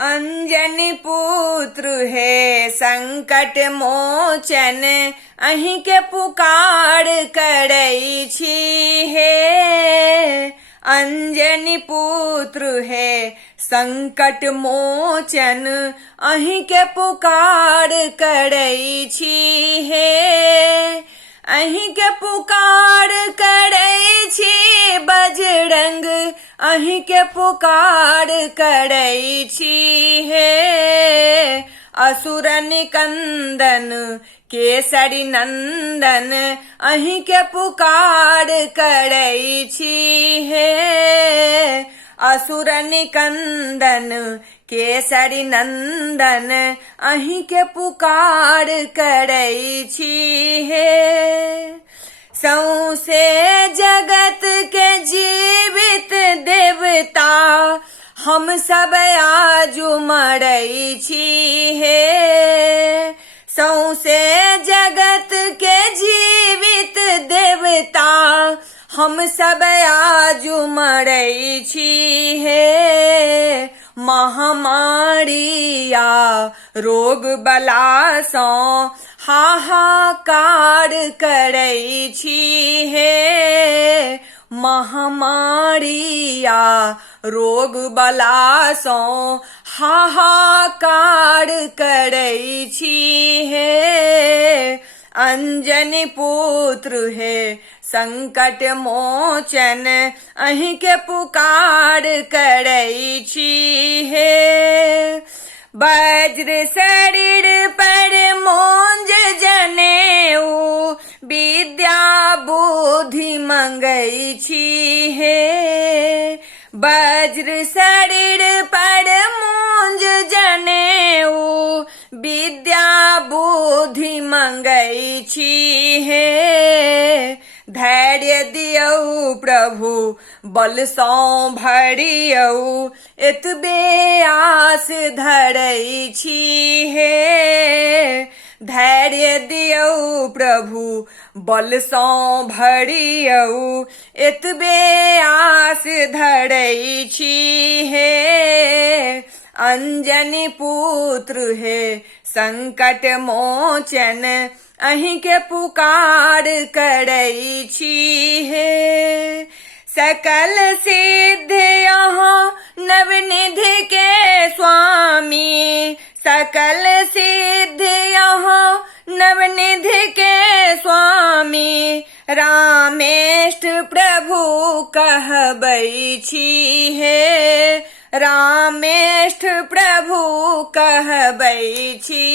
अंजनी पुत्र हे संकट मोचन, अहीं के पुकार करई छी हे। अंजनी पुत्र हे संकट मोचन, अहीं के पुकार करई छी हे। अहीं के पुकार करई छी बजरंग, अहीं के पुकार करई छी हे। असुर निकंदन केसरी नंदन, अहीं के पुकार करई छी हे। असुर निकंदन केसरी नंदन, अहीं के पुकार करई छी हे। सौंसे जगत के जीवित देवता, हम सब आजु मरई छी हे। सौंसे जगत के जीवित देवता, हम सब आजु मरई छी हे। महामारिया रोग बलासों हाहाकार करई छी हे। महामारिया रोग बलासों हाहाकार करई छी हे। अंजनी पुत्र हे संकट मोचन, अहीं के पुकार करई छी हे। वज्र शरीर पर मोंज जनेऊ, विद्या बुद्धि मंगई छी हे। वज्र शरीर पर मोंज जनेऊ, विद्या बुद्धि मंगई छी हे। धैर्य दियौ प्रभु बल सौ भरियौ, एतबे आस धरई छी हे। धैर्य दियौ प्रभु बल सौ भरियौ, एतबे आस धरई छी हे। अंजनी पुत्र हे संकट मोचन, अहीं के पुकार करई छी हे। सकल सिद्ध यहाँ नवनिधि के स्वामी, सकल सिद्ध यहाँ नवनिधि के स्वामी, रामेष्ट प्रभु कहबई छी हे। रामेष्ट प्रभु कहबई छी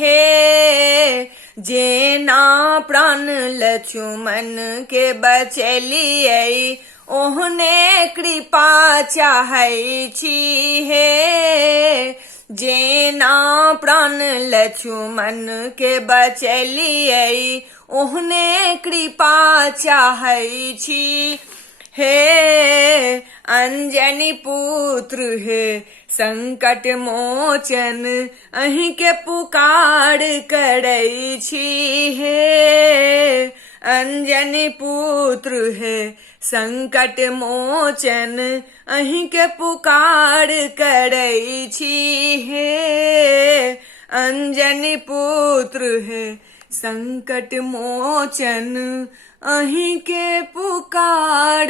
हे। जेना प्राण लक्ष्मण के बचलियै, ओहने कृपा चाहै छी हे। जेना प्राण लक्ष्मण के बचलियै, ओहने कृपा चाहै छी हे। अंजनी पुत्र हे संकट मोचन, अहीं के पुकार करई छी हे। अंजनी पुत्र हे संकट मोचन, अहीं के पुकार करई छी हे। अंजनी पुत्र हे संकट मोचन, अहीं के पुकार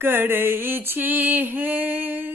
करई छी हे।